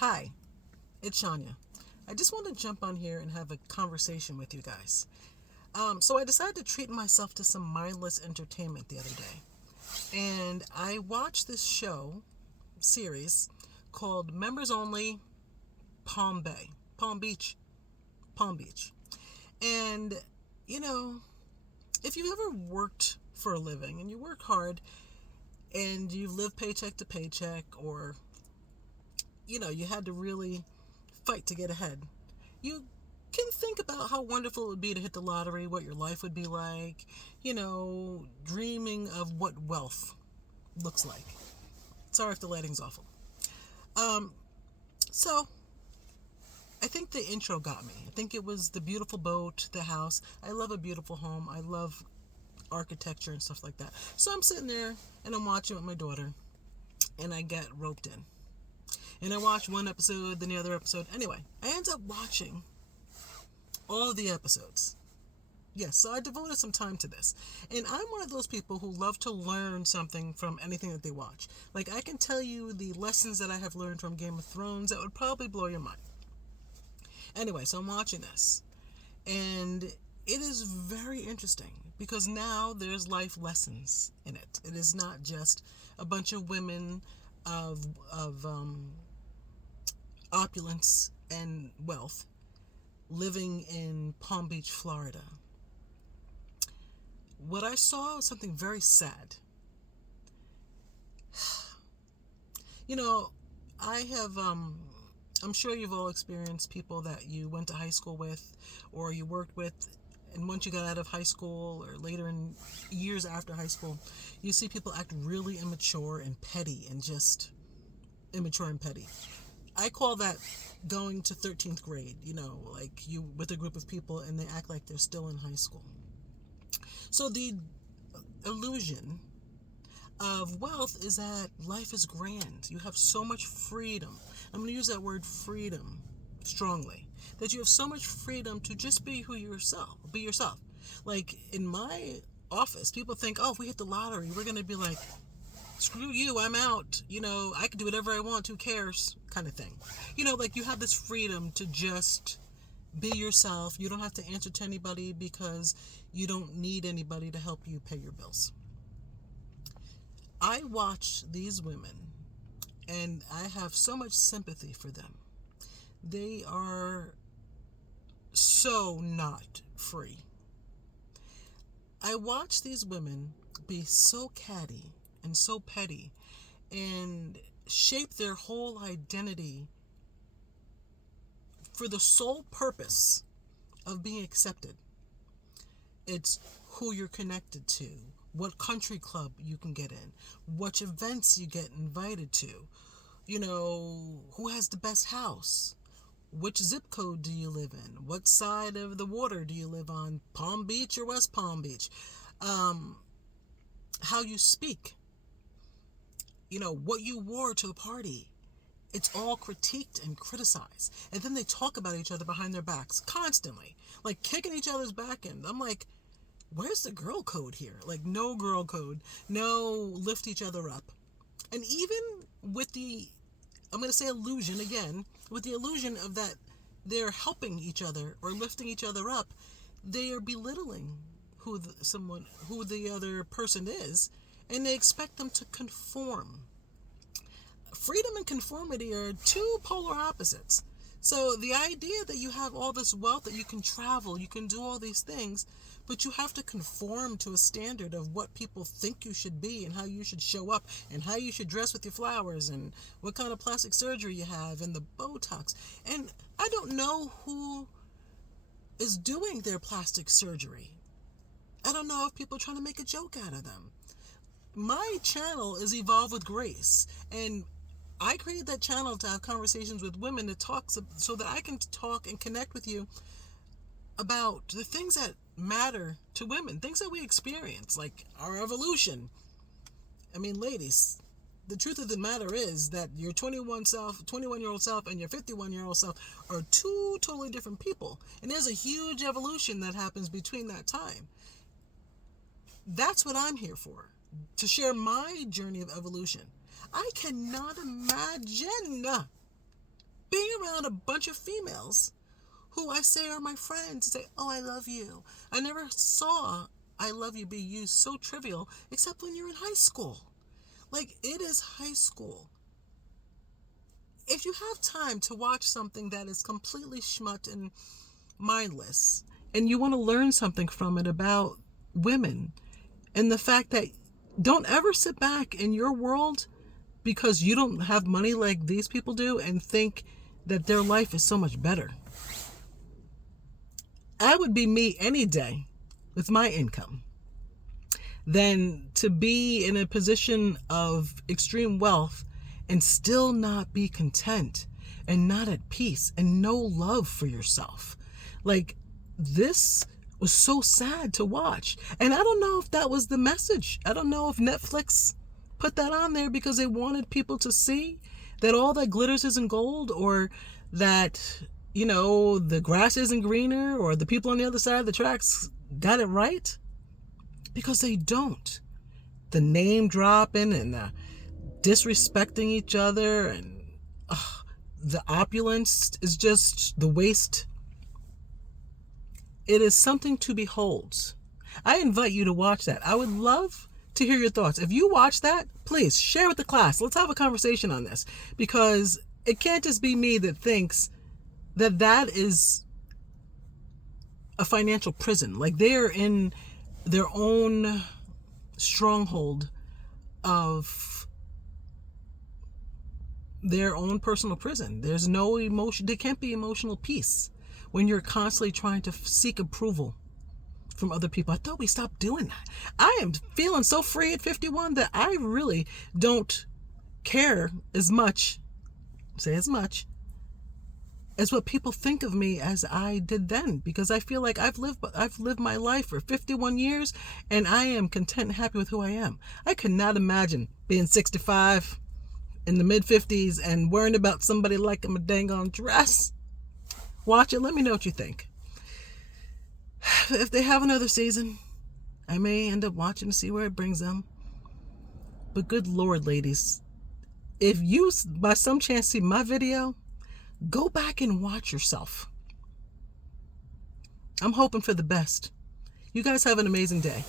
Hi, it's Shania. I just want to jump on here and have a conversation with you guys. So I decided to treat myself to some mindless entertainment the other day. And I watched this series, called Members Only Palm Bay, Palm Beach, Palm Beach. And, you know, if you've ever worked for a living and you work hard and you live paycheck to paycheck, or, you had to really fight to get ahead, you can think about how wonderful it would be to hit the lottery, what your life would be like, dreaming of what wealth looks like. Sorry if the lighting's awful. Um, so I think the intro got me. I think it was the beautiful boat, the house. I love a beautiful home. I love architecture and stuff like that. So I'm sitting there and I'm watching with my daughter, and I get roped in. And I watch one episode, then the other episode. Anyway, I end up watching all of the episodes. Yes, so I devoted some time to this. And I'm one of those people who love to learn something from anything that they watch. Like, I can tell you the lessons that I have learned from Game of Thrones that would probably blow your mind. Anyway, so I'm watching this. And it is very interesting because now there's life lessons in it. It is not just a bunch of women of opulence and wealth living in Palm Beach, Florida. What I saw was something very sad. You know, I have, I'm sure you've all experienced people that you went to high school with or you worked with, and once you got out of high school or later in years after high school, you see people act really immature and petty and just immature and petty. I call that going to 13th grade, like you with a group of people and they act like they're still in high school. So the illusion of wealth is that life is grand. You have so much freedom. I'm going to use that word freedom strongly. That you have so much freedom to just be be yourself. Like in my office, people think, oh, if we hit the lottery, we're going to be like, screw you, I'm out. I can do whatever I want, who cares, kind of thing. Like you have this freedom to just be yourself. You don't have to answer to anybody because you don't need anybody to help you pay your bills. I watch these women and I have so much sympathy for them. They are so not free. I watch these women be so catty and so petty and shape their whole identity for the sole purpose of being accepted. It's who you're connected to, what country club you can get in, which events you get invited to, who has the best house, which zip code do you live in, what side of the water do you live on, Palm Beach or West Palm Beach, how you speak, what you wore to a party. It's all critiqued and criticized. And then they talk about each other behind their backs constantly, like kicking each other's back in. I'm like, where's the girl code here? Like, no girl code, no lift each other up. And even with I'm going to say illusion again, with the illusion of that they're helping each other or lifting each other up, they are belittling who the other person is, and they expect them to conform. Freedom and conformity are two polar opposites. So the idea that you have all this wealth, that you can travel, you can do all these things, but you have to conform to a standard of what people think you should be and how you should show up and how you should dress with your flowers and what kind of plastic surgery you have and the Botox. And I don't know who is doing their plastic surgery. I don't know if people are trying to make a joke out of them. My channel is Evolve with Grace, and I created that channel to have conversations with women to talk so that I can talk and connect with you about the things that matter to women, things that we experience, like our evolution. I mean, ladies, the truth of the matter is that your 21-year-old self and your 51-year-old self are two totally different people. And there's a huge evolution that happens between that time. That's what I'm here for, to share my journey of evolution. I cannot imagine around a bunch of females who I say are my friends, say, oh, I love you. I never saw I love you be used so trivial, except when you're in high school. Like, it is high school. If you have time to watch something that is completely schmut and mindless, and you want to learn something from it about women, and the fact that don't ever sit back in your world because you don't have money like these people do and think that their life is so much better. I would be me any day with my income than to be in a position of extreme wealth and still not be content and not at peace and no love for yourself. Like, this was so sad to watch. And I don't know if that was the message. I don't know if Netflix put that on there because they wanted people to see that all that glitters isn't gold, or that, you know, the grass isn't greener, or the people on the other side of the tracks got it right. Because they don't. The name dropping and the disrespecting each other, and the opulence is just the waste. It is something to behold. I invite you to watch that. I would love to hear your thoughts. If you watch that, please share with the class. Let's have a conversation on this, because it can't just be me that thinks that that is a financial prison. Like, they're in their own stronghold of their own personal prison. There's no emotion. There can't be emotional peace when you're constantly trying to seek approval from other people. I thought we stopped doing that. I am feeling so free at 51 that I really don't care as much as what people think of me as I did then, because I feel like I've lived my life for 51 years and I am content and happy with who I am. I could not imagine being 65 in the mid 50s and worrying about somebody liking my dang on dress. Watch it. Let me know what you think. If they have another season, I may end up watching to see where it brings them. But good Lord, ladies, if you by some chance see my video, go back and watch yourself. I'm hoping for the best. You guys have an amazing day.